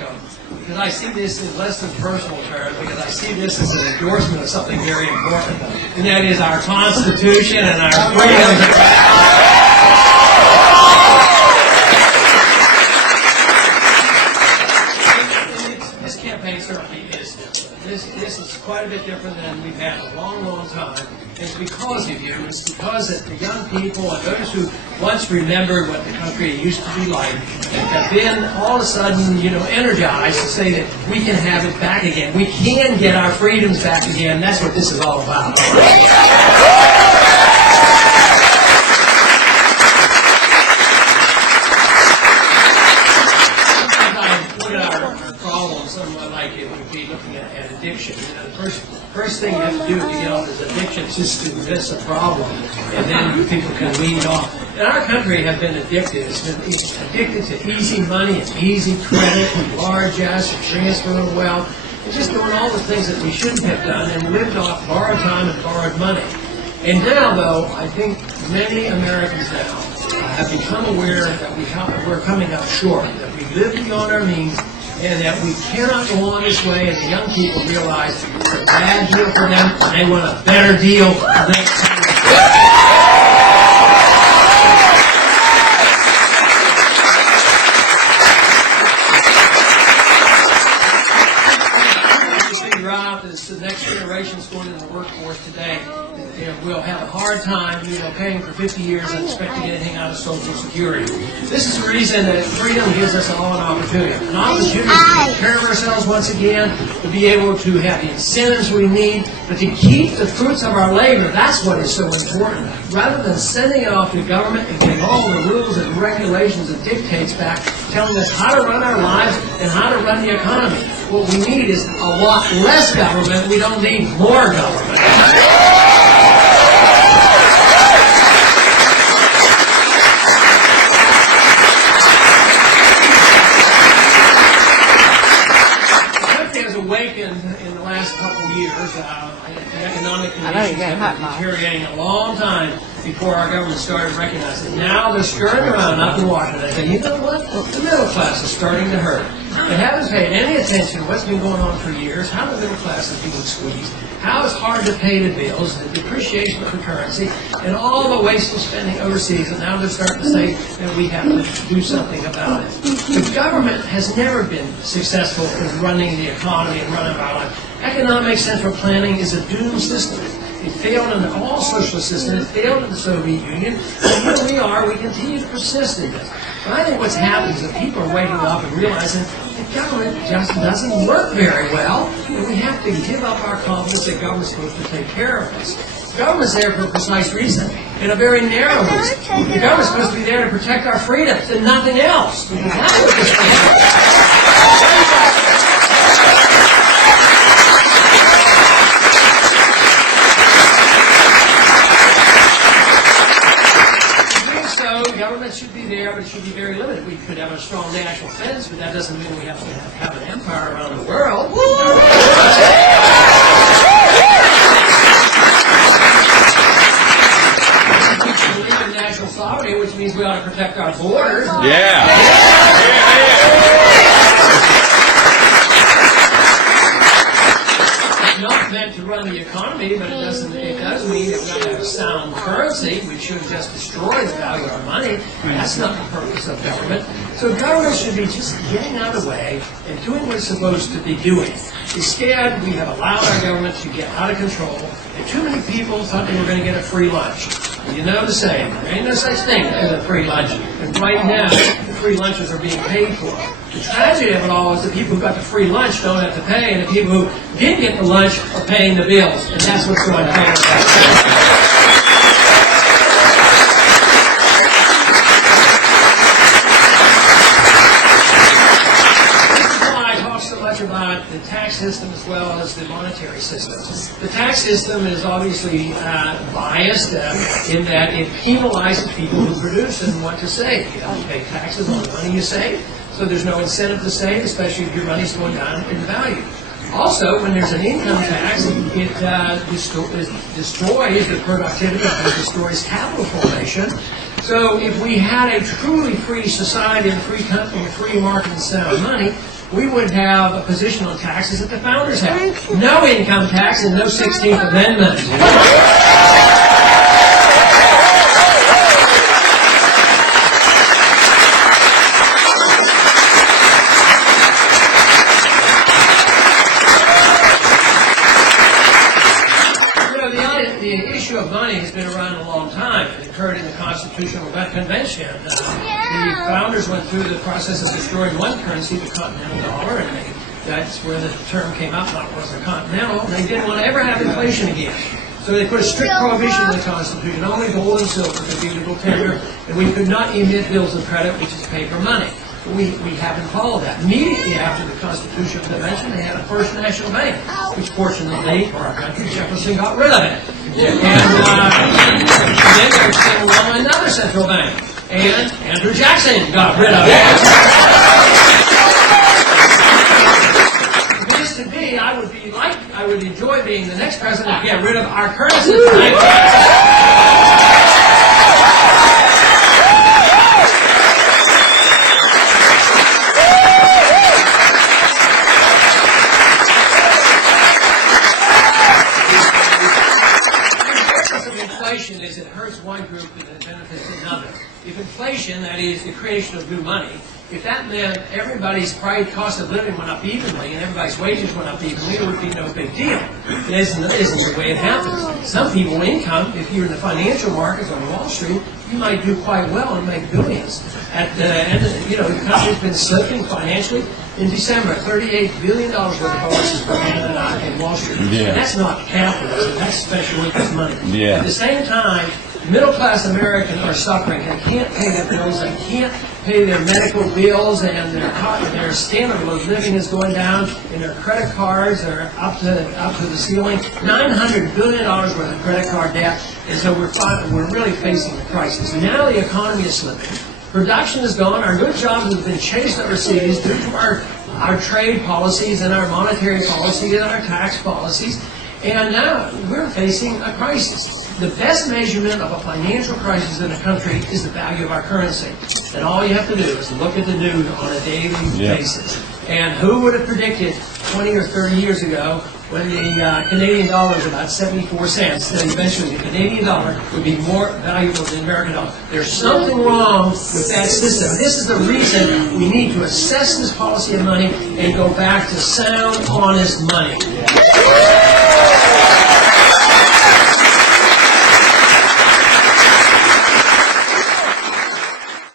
welcome, because I see this in less than personal terms, because I see this as an endorsement of something very important, and that is our Constitution and our freedoms. This campaign certainly is different. This is quite a bit different than we've had in a long, long time. It's because of you. It's because that the young people and those who once remembered what the country used to be like have been all of a sudden, energized to say that we can have it back again. We can get our freedoms back again. That's what this is all about. It would be looking at addiction. The first thing you have to do to get off this addiction is just to miss a problem, and then people can wean it off. And our country has been addicted. It's been addicted to easy money and easy credit and largesse and transfer of wealth, and just doing all the things that we shouldn't have done and lived off borrowed time and borrowed money. And now, though, I think many Americans now have become aware that we're coming up short, that we live beyond our means, and that we cannot go on this way, and the young people realize it's a bad deal for them, and they want a better deal next time. Figure out that the next generation's going into the workforce today. We'll have a hard time, paying for 50 years and expecting anything out of Social Security. This is the reason that freedom gives us all an opportunity to take care of ourselves once again, to be able to have the incentives we need, but to keep the fruits of our labor. That's what is so important. Rather than sending it off to government and getting all the rules and regulations and dictates back, telling us how to run our lives and how to run the economy. What we need is a lot less government. We don't need more government. Awakened in the last couple of years. The economic conditions have been deteriorating a long time before our government started recognizing it. Now they're skirting around up in Washington. They say, you know what? The middle class is starting to hurt. They haven't paid any attention to what's been going on for years, how the middle class is being squeezed, how it's hard to pay the bills, the depreciation of the currency, and all the wasteful spending overseas. And now they're starting to say that we have to do something about it. The government has never been successful in running the economy and running our life. Economic central planning is a doomed system. It failed in all socialist systems. It failed in the Soviet Union. And here we are. We continue to persist in this. But I think what's happening is that people are waking up and realizing that government just doesn't work very well, and we have to give up our confidence that government's supposed to take care of us. Government's there for a precise reason, and a very narrow reason. The government's supposed to be there to protect our freedoms and nothing else. That's what this government should be there, but it should be very limited. We could have a strong national defense, but that doesn't mean we have to have an empire around the world. We believe in national sovereignty, which means we ought to protect our borders. It's not meant to run the economy, but it does mean that we have to have a sound currency. We shouldn't just destroy the value of our money. That's not the purpose of government. So government should be just getting out of the way and doing what it's supposed to be doing. Instead, we have allowed our government to get out of control, and too many people thought they were going to get a free lunch. You know the saying, there ain't no such thing as a free lunch. And right now, the free lunches are being paid for. The tragedy of it all is the people who got the free lunch don't have to pay, and the people who didn't get the lunch are paying the bills. And that's what's going on. About the tax system as well as the monetary system. The tax system is obviously biased in that it penalizes people who produce and want to save. You have to pay taxes on the money you save, so there's no incentive to save, especially if your money's going down in value. Also, when there's an income tax, it destroys the productivity, it destroys capital formation. So if we had a truly free society and a free country and a free market and sound money, we would have a position on taxes that the founders had. No income tax and no 16th Amendment. The issue of money has been around a long time. It occurred in the Constitutional Convention. The founders went through the process of destroying one currency, the Continental Dollar, and that's where the term came up, not was the Continental. They didn't want to ever have inflation again. So they put a strict prohibition in the Constitution. Only gold and silver could be legal tender, and we could not emit bills of credit, which is paper money. We haven't followed that. Immediately after the Constitutional Convention, they had a first national bank, which fortunately, for our country, Jefferson got rid of it. And then there came along another central bank, and Andrew Jackson got rid of it. If it is to be, I would enjoy being the next president to get rid of our currency. Inflation is it hurts one group and it benefits another. If inflation, that is the creation of new money, if that meant everybody's cost of living went up evenly and everybody's wages went up evenly, it would be no big deal. It isn't the way it happens. Some people income, if you're in the financial markets on Wall Street, you might do quite well and make billions. At the end of the country's been slipping financially. In December, $38 billion worth of bonuses were handed out in Wall Street. Yeah. That's not capitalism. That's special interest money. Yeah. At the same time, middle-class Americans are suffering. They can't pay their bills. They can't pay their medical bills, and their standard of living is going down, and their credit cards are up to the ceiling. $900 billion worth of credit card debt, and so we're really facing a crisis. Now the economy is slipping. Production is gone. Our good jobs have been chased overseas due to our trade policies and our monetary policy and our tax policies. And now we're facing a crisis. The best measurement of a financial crisis in a country is the value of our currency. And all you have to do is look at the news on a daily basis. And who would have predicted 20 or 30 years ago when the Canadian dollar was about 74 cents, that eventually the Canadian dollar would be more valuable than the American dollar. There's something wrong with that system. This is the reason we need to assess this policy of money and go back to sound, honest money.